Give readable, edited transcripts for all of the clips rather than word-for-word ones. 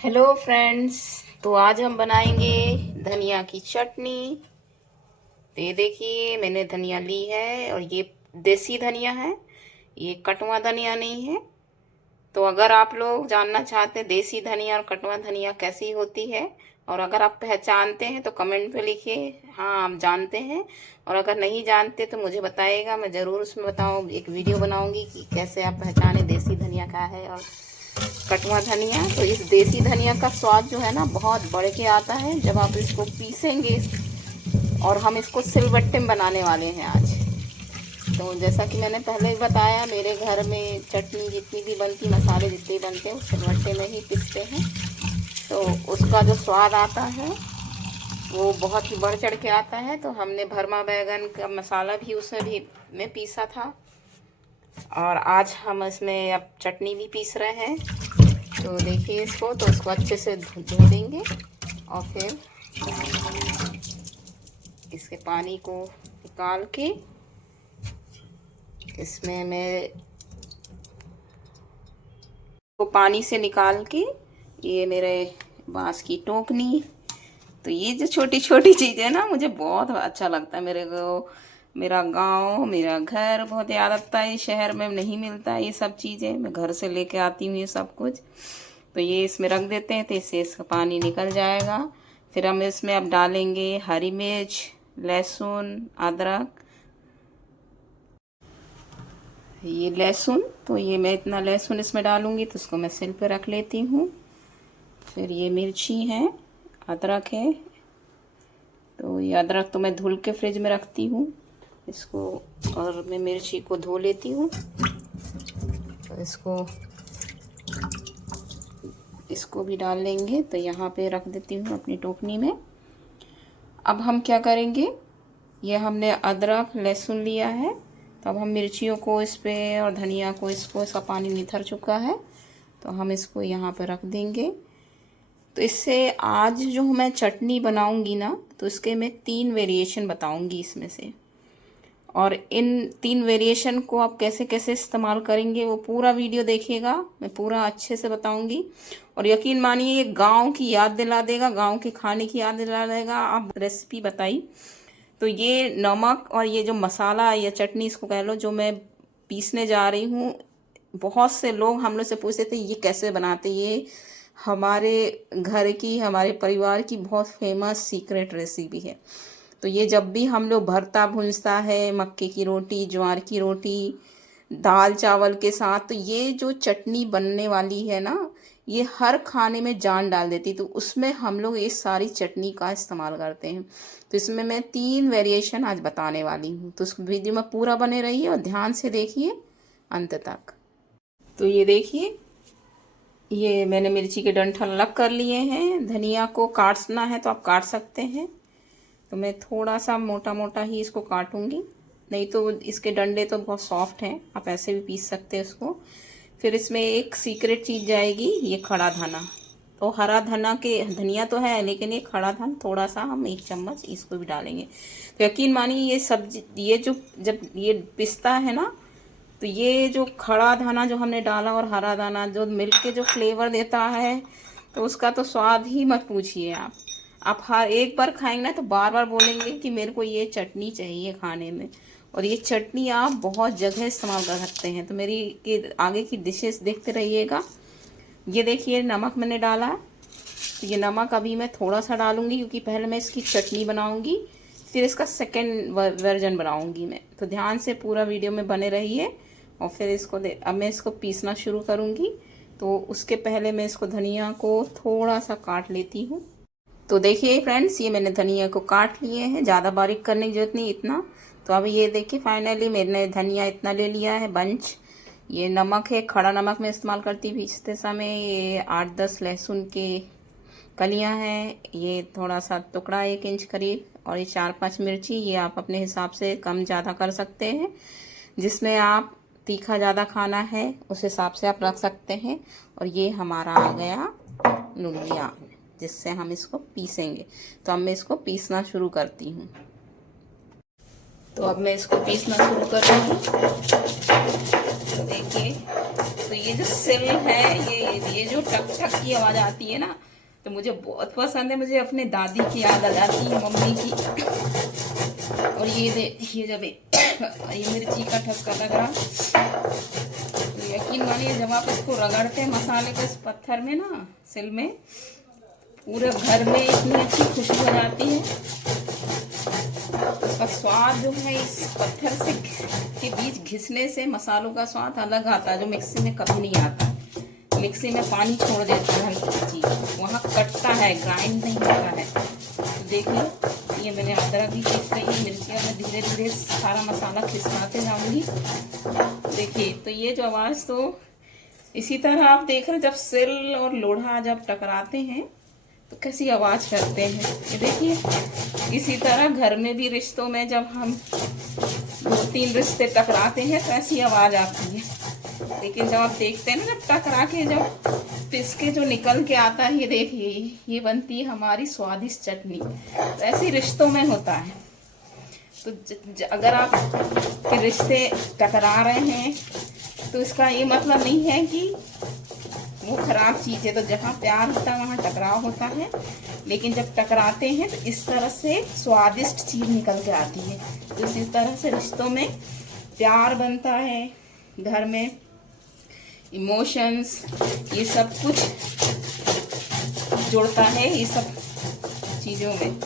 Hello friends. तो आज हम बनाएंगे धनिया की चटनी। तो ये देखिए मैंने धनिया ली है और ये देसी धनिया है, ये कटवा धनिया नहीं है। तो अगर आप लोग जानना चाहते हैं देसी धनिया और कटवा धनिया कैसी होती है, और अगर आप पहचानते हैं तो कमेंट पे लिखिए हाँ आप जानते हैं, और अगर नहीं जानते तो मुझे बताइएगा, मैं ज़रूर उसमें बताऊँ, एक वीडियो बनाऊँगी कि कैसे आप पहचाने देसी धनिया क्या है और कटवा धनिया। तो इस देसी धनिया का स्वाद जो है ना बहुत बढ़ के आता है जब आप इसको पीसेंगे। और हम इसको सिलबट्टे में बनाने वाले हैं आज। तो जैसा कि मैंने पहले ही बताया, मेरे घर में चटनी जितनी भी बनती, मसाले जितने बनते हैं वो सिलबट्टे में ही पीसते हैं। तो उसका जो स्वाद आता है वो बहुत ही बढ़ चढ़ के आता है। तो हमने भरमा बैगन का मसाला भी उसमें भी में पीसा था, और आज हम इसमें अब चटनी भी पीस रहे हैं। तो देखिए इसको, तो उसको अच्छे से धो देंगे और फिर इसके पानी को निकाल के इसमें मैं को पानी से निकाल के, ये मेरे बांस की टोकनी। तो ये जो छोटी छोटी चीज़ें ना मुझे बहुत अच्छा लगता है। मेरे को मेरा गांव, मेरा घर बहुत याद आता है। शहर में नहीं मिलता ये सब चीज़ें, मैं घर से लेके आती हूँ ये सब कुछ। तो ये इसमें रख देते हैं तो इससे इसका पानी निकल जाएगा। फिर हम इसमें अब डालेंगे हरी मिर्च, लहसुन, अदरक। ये लहसुन, तो ये मैं इतना लहसुन इसमें डालूंगी तो उसको मैं सिल पे रख लेती हूँ। फिर ये मिर्ची है, अदरक है। तो ये अदरक तो मैं धुल के फ्रिज में रखती हूँ इसको, और मैं मिर्ची को धो लेती हूँ। तो इसको भी डाल लेंगे। तो यहाँ पे रख देती हूँ अपनी टोकनी में। अब हम क्या करेंगे, ये हमने अदरक लहसुन लिया है, तो अब हम मिर्चियों को इस पे और धनिया को, इसका पानी निथर चुका है तो हम इसको यहाँ पे रख देंगे। तो इससे आज जो मैं चटनी बनाऊंगी ना, तो इसके मैं 3 वेरिएशन बताऊंगी इसमें से, और इन 3 वेरिएशन को आप कैसे कैसे इस्तेमाल करेंगे वो पूरा वीडियो देखिएगा, मैं पूरा अच्छे से बताऊंगी। और यकीन मानिए ये गांव की याद दिला देगा, गांव के खाने की याद दिला देगा। आप रेसिपी बताई तो ये नमक और ये जो मसाला या चटनी इसको कह लो जो मैं पीसने जा रही हूँ, बहुत से लोग हम लोग से पूछते थे ये कैसे बनाते। ये हमारे घर की, हमारे परिवार की बहुत फेमस सीक्रेट रेसिपी है। तो ये जब भी हम लोग भरता भूंजता है, मक्के की रोटी, ज्वार की रोटी, दाल चावल के साथ, तो ये जो चटनी बनने वाली है ना, ये हर खाने में जान डाल देती। तो उसमें हम लोग ये सारी चटनी का इस्तेमाल करते हैं। तो इसमें मैं 3 वेरिएशन आज बताने वाली हूँ। तो उस वीडियो में पूरा बने रहिए और ध्यान से देखिए अंत तक। तो ये देखिए, ये मैंने मिर्ची के डंठल अलग कर लिए हैं। धनिया को काटना है तो आप काट सकते हैं। तो मैं थोड़ा सा मोटा मोटा ही इसको काटूंगी, नहीं तो इसके डंडे तो बहुत सॉफ्ट हैं, आप ऐसे भी पीस सकते हैं उसको। फिर इसमें एक सीक्रेट चीज़ जाएगी, ये खड़ा धना। तो हरा धना के धनिया तो है लेकिन ये खड़ा धन थोड़ा सा हम 1 चम्मच इसको भी डालेंगे। तो यकीन मानिए ये सब्जी, ये जो जब ये पिसता है ना, तो ये जो खड़ा दाना जो हमने डाला और हरा दाना जो मिलके जो फ्लेवर देता है, तो उसका तो स्वाद ही मत पूछिए आप। हर एक बार खाएंगे ना तो बार बार बोलेंगे कि मेरे को ये चटनी चाहिए खाने में। और ये चटनी आप बहुत जगह इस्तेमाल कर सकते हैं। तो मेरी के आगे की डिशेस देखते रहिएगा। ये देखिए नमक मैंने डाला, तो ये नमक अभी मैं थोड़ा सा डालूंगी क्योंकि पहले मैं इसकी चटनी बनाऊंगी, फिर इसका सेकेंड वर्जन बनाऊंगी मैं। तो ध्यान से पूरा वीडियो में बने रहिए। और फिर इसको अब मैं इसको पीसना शुरू करूंगी। तो उसके पहले मैं इसको धनिया को थोड़ा सा काट लेती हूँ। तो देखिए फ्रेंड्स, ये मैंने धनिया को काट लिए हैं, ज़्यादा बारीक करने की जरूरत नहीं, इतना। तो अब ये देखिए फाइनली मैंने धनिया इतना ले लिया है बंच। ये नमक है, खड़ा नमक मैं इस्तेमाल करती पीसते समय। ये 8-10 लहसुन के कलियां हैं, ये थोड़ा सा टुकड़ा 1 इंच करीब, और ये 4-5 मिर्ची। ये आप अपने हिसाब से कम ज़्यादा कर सकते हैं, जिसमें आप तीखा ज़्यादा खाना है उस हिसाब से आप रख सकते हैं। और ये हमारा आ गया लुंगिया, जिससे हम इसको पीसेंगे। तो अब मैं इसको पीसना शुरू करती हूँ। तो अब मैं इसको पीसना शुरू कर रही हूँ। तो देखिए तो ये जो सिल है, ये जो टक टक की आवाज़ आती है ना, तो मुझे बहुत पसंद है। मुझे अपने दादी की याद आ जाती है, मम्मी की। और ये जब ये मिर्ची का ठसका लग रहा, तो यकीन मानिए जब आप इसको रगड़ते हैं मसाले को इस पत्थर में ना, सिल में, पूरे घर में इतनी अच्छी खुशबू आ जाती है। उसका स्वाद जो है इस पत्थर से के बीच घिसने से मसालों का स्वाद अलग आता है, जो मिक्सी में कभी नहीं आता। मिक्सी में पानी छोड़ देता है हल्की चीज, वहाँ कटता है, ग्राइंड नहीं होता है। तो देखिए ये मैंने अदरक भी पीस रही है, मिर्चियाँ मैं धीरे धीरे सारा मसाला खिसकाते जाऊंगी। देखिए तो ये जो आवाज़, तो इसी तरह आप देख रहे हैं जब सिल और लोढ़ा जब टकराते हैं तो कैसी आवाज़ करते हैं। ये देखिए इसी तरह घर में भी रिश्तों में जब हम 2-3 रिश्ते टकराते हैं तो ऐसी आवाज़ आती है। लेकिन जब आप देखते हैं ना, जब टकरा के जब पिस के जो निकल के आता है, ये देखिए ये बनती है हमारी स्वादिष्ट चटनी। तो ऐसे रिश्तों में होता है। तो अगर आप के रिश्ते टकरा रहे हैं तो इसका ये मतलब नहीं है कि वो खराब चीज़ है। तो जहाँ प्यार होता है वहाँ टकराव होता है, लेकिन जब टकराते हैं तो इस तरह से स्वादिष्ट चीज़ निकल के आती है। तो इसी तरह से रिश्तों में प्यार बनता है, घर में इमोशंस, ये सब कुछ जुड़ता है ये सब चीज़ों में।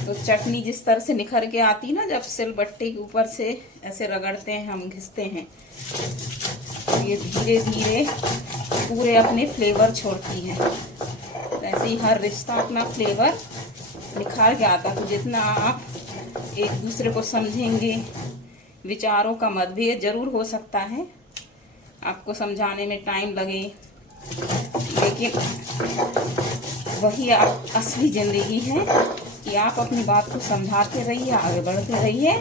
तो चटनी जिस तरह से निखर के आती ना, जब सिलबट्टे के ऊपर से ऐसे रगड़ते हैं हम, घिसते हैं, तो ये धीरे धीरे पूरे अपने फ्लेवर छोड़ती है। तो ऐसे ही हर रिश्ता अपना फ्लेवर निखार के आता। तो जितना आप एक दूसरे को समझेंगे, विचारों का मतभेद जरूर हो सकता है, आपको समझाने में टाइम लगे, लेकिन वही आप असली ज़िंदगी है कि आप अपनी बात को समझाते रहिए, आगे बढ़ते रहिए,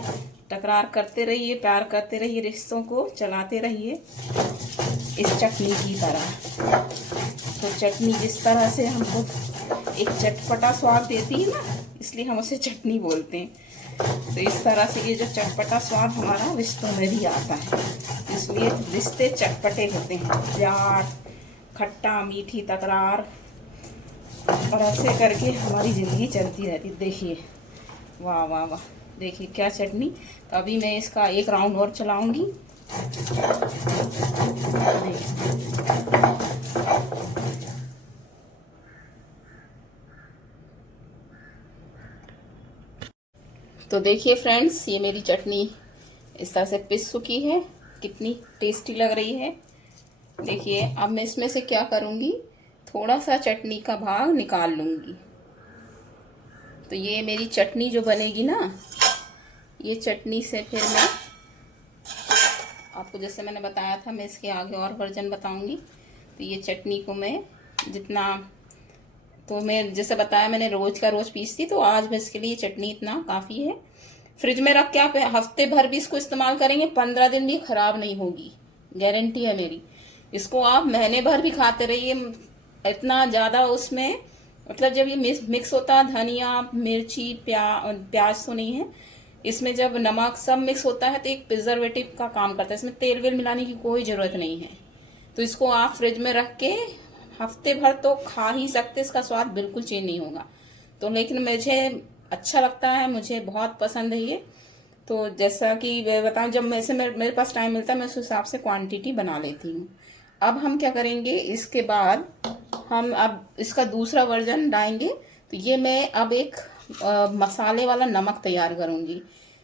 तकरार करते रहिए, प्यार करते रहिए, रिश्तों को चलाते रहिए इस चटनी की तरह। तो चटनी जिस तरह से हमको एक चटपटा स्वाद देती है ना, इसलिए हम उसे चटनी बोलते हैं। तो इस तरह से ये जो चटपटा स्वाद हमारा रिश्तों में भी आता है, इसलिए रिश्ते चटपटे होते हैं। प्यार, खट्टा मीठी तकरार, और ऐसे करके हमारी ज़िंदगी चलती रहती। देखिए वाह वाह वाह, देखिए क्या चटनी। तो अभी मैं इसका एक राउंड और चलाऊंगी। तो देखिए फ्रेंड्स, ये मेरी चटनी इस तरह से पिस चुकी है, कितनी टेस्टी लग रही है। देखिए अब मैं इसमें से क्या करूँगी, थोड़ा सा चटनी का भाग निकाल लूँगी। तो ये मेरी चटनी जो बनेगी ना, ये चटनी से फिर मैं आपको, जैसे मैंने बताया था, मैं इसके आगे और वर्जन बताऊँगी। तो ये चटनी को मैं जितना, तो मैं जैसे बताया मैंने रोज़ का रोज़ पीसती, तो आज मैं इसके लिए चटनी इतना काफ़ी है। फ्रिज में रख के आप हफ्ते भर भी इसको इस्तेमाल करेंगे, 15 दिन भी ख़राब नहीं होगी, गारंटी है मेरी। इसको आप महीने भर भी खाते रहिए, इतना ज़्यादा उसमें, मतलब जब ये मिक्स होता है धनिया, मिर्ची, प्याज तो नहीं है इसमें, जब नमक सब मिक्स होता है तो एक प्रिजर्वेटिव का काम करता है। इसमें तेल वेल मिलाने की कोई ज़रूरत नहीं है। तो इसको आप फ्रिज में रख के हफ्ते भर तो खा ही सकते, इसका स्वाद बिल्कुल चेंज नहीं होगा। तो लेकिन मुझे अच्छा लगता है, मुझे बहुत पसंद है ये। तो जैसा कि बताऊँ, जब मेरे पास टाइम मिलता है मैं उस हिसाब से क्वांटिटी बना लेती हूँ। अब हम क्या करेंगे, इसके बाद हम अब इसका दूसरा वर्जन डालेंगे। तो ये मैं अब एक मसाले वाला नमक तैयार करूँगी।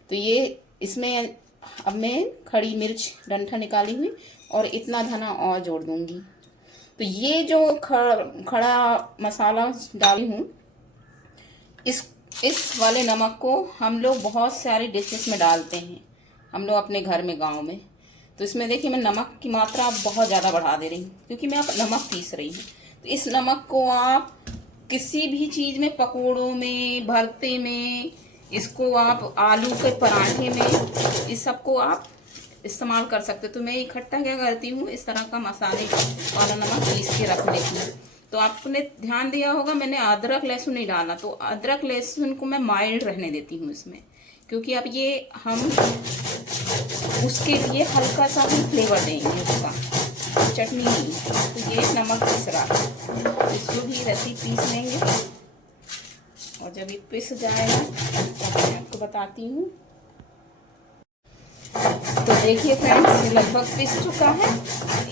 तो ये इसमें अब मैं खड़ी मिर्च डंठा निकाली हुई और इतना धना और जोड़ दूँगी। तो ये जो खड़ा मसाला डाली हूँ, इस वाले नमक को हम लोग बहुत सारी डिशेस में डालते हैं, हम लोग अपने घर में, गांव में। तो इसमें देखिए मैं नमक की मात्रा बहुत ज़्यादा बढ़ा दे रही हूँ, क्योंकि मैं अब नमक पीस रही हूँ। तो इस नमक को आप किसी भी चीज़ में, पकोड़ों में, भरते में, इसको आप आलू के पराठे में, इस सब को आप इस्तेमाल कर सकते हो। तो मैं इकट्ठा क्या करती हूँ, इस तरह का मसाले वाला नमक पीस के रख लेती हूँ। तो आपने ध्यान दिया होगा मैंने अदरक लहसुन नहीं डाला, तो अदरक लहसुन को मैं माइल्ड रहने देती हूँ इसमें, क्योंकि अब ये हम उसके लिए हल्का सा भी फ्लेवर देंगे उसका, चटनी नहीं। तो ये नमक पिस रहा है, इसको भी रसी पीस लेंगे और जब ये पिस जाएगा तब मैं आपको बताती हूँ। तो देखिए फ्रेंड्स, ये लगभग पिस चुका है।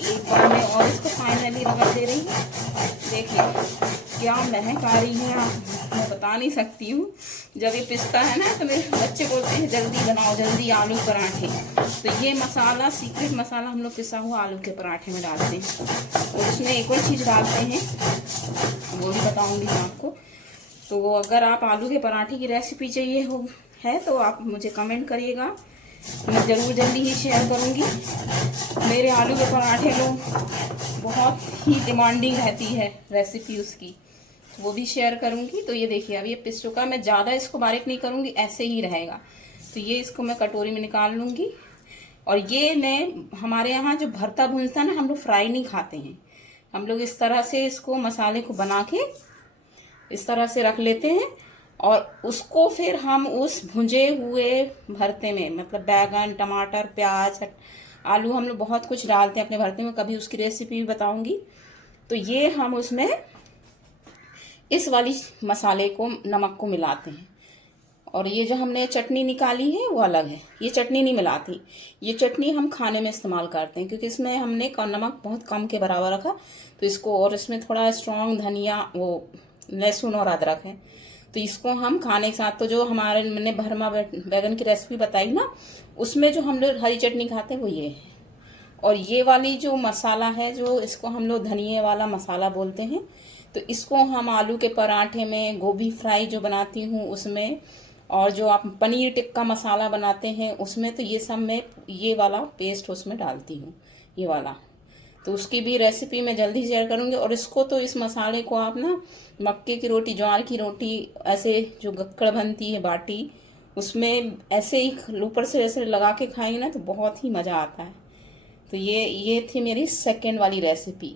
एक बार मैं और इसको फाइनली रगड़ दे रही हूँ। देखिए क्या महक आ रही है, मैं बता नहीं सकती हूँ। जब ये पिसता है ना तो मेरे बच्चे बोलते हैं जल्दी बनाओ, जल्दी आलू पराठे। तो ये मसाला, सीक्रेट मसाला हम लोग पिसा हुआ आलू के पराठे में डालते हैं। और उसमें एक और चीज़ डालते हैं, वो भी बताऊँगी मैं आपको। तो अगर आप आलू के पराठे की रेसिपी चाहिए हो है तो आप मुझे कमेंट करिएगा, मैं ज़रूर जल्दी ही शेयर करूँगी। मेरे आलू के पराठे लोग बहुत ही डिमांडिंग रहती है रेसिपी उसकी, वो भी शेयर करूँगी। तो ये देखिए अब ये पिस चुका, मैं ज़्यादा इसको बारीक नहीं करूँगी, ऐसे ही रहेगा। तो ये इसको मैं कटोरी में निकाल लूँगी। और ये मैं, हमारे यहाँ जो भरता भूनता है ना, हम लोग फ्राई नहीं खाते हैं, हम लोग इस तरह से इसको मसाले को बना के इस तरह से रख लेते हैं और उसको फिर हम उस भुंजे हुए भरते में, मतलब बैगन, टमाटर, प्याज, आलू, हम लोग बहुत कुछ डालते हैं अपने भरते में, कभी उसकी रेसिपी भी बताऊंगी। तो ये हम उसमें इस वाली मसाले को, नमक को मिलाते हैं। और ये जो हमने चटनी निकाली है वो अलग है, ये चटनी नहीं मिलाती। ये चटनी हम खाने में इस्तेमाल करते हैं क्योंकि इसमें हमने नमक बहुत कम के बराबर रखा, तो इसको, और इसमें थोड़ा स्ट्रॉन्ग धनिया, वो लहसुन और अदरक है, तो इसको हम खाने के साथ, तो जो हमारे, मैंने भरमा बैगन की रेसिपी बताई ना, उसमें जो हम लोग हरी चटनी खाते हैं वो ये है। और ये वाली जो मसाला है, जो इसको हम लोग धनिए वाला मसाला बोलते हैं, तो इसको हम आलू के पराठे में, गोभी फ्राई जो बनाती हूँ उसमें, और जो आप पनीर टिक्का मसाला बनाते हैं उसमें, तो ये सब मैं ये वाला पेस्ट उसमें डालती हूँ, ये वाला। तो उसकी भी रेसिपी मैं जल्दी शेयर करूँगी। और इसको, तो इस मसाले को आप ना मक्के की रोटी, ज्वार की रोटी, ऐसे जो गक्कड़ बनती है बाटी, उसमें ऐसे ही ऊपर से ऐसे लगा के खाएंगे ना तो बहुत ही मज़ा आता है। तो ये थी मेरी सेकेंड वाली रेसिपी।